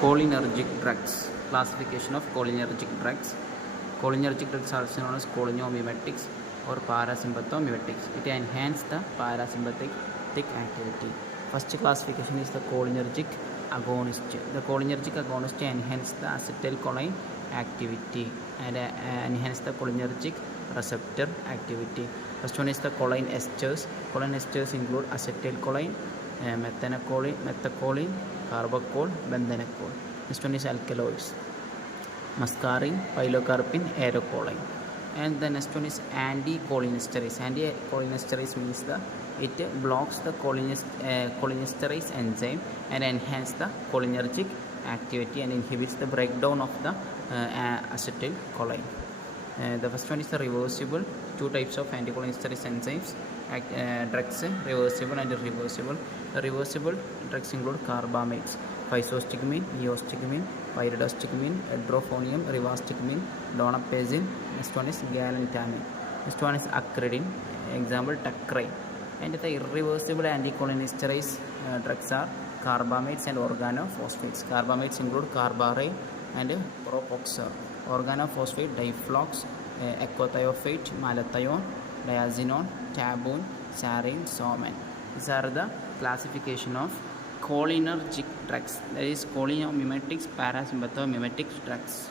Cholinergic drugs. Classification of cholinergic drugs. Cholinergic drugs are also known as cholinomimetics or parasympathomimetics. It enhances the parasympathetic activity. First classification is the cholinergic agonist. The cholinergic agonist enhance the acetylcholine activity and enhance the cholinergic receptor activity. First one is the choline esters. Choline esters include acetylcholine, methacholine, carbachol, benzenacol. Next one is alkaloids: muscarine, pilocarpine, aerocholine. And the next one is anticholinesterase. Anticholinesterase means it blocks the cholinesterase enzyme and enhance the cholinergic activity and inhibits the breakdown of the acetylcholine. The first one is the reversible. Two types of anticholinesterase enzymes drugs, reversible and irreversible. The reversible drugs include carbamates: physostigmine, eostigmine, pyridostigmine, edrophonium, rivastigmine, donepezil. Next one is galantamine. Next one is acridin, example tacrine. And the irreversible anticholinesterase drugs are carbamates and organophosphates. Carbamates include carbaryl and propoxur. Organophosphate, diflox, ecothiophyte, malathion, diazinon, tabun, sarin, soman. These are the classification of cholinergic drugs, that is cholinomimetics, parasympathomimetics drugs.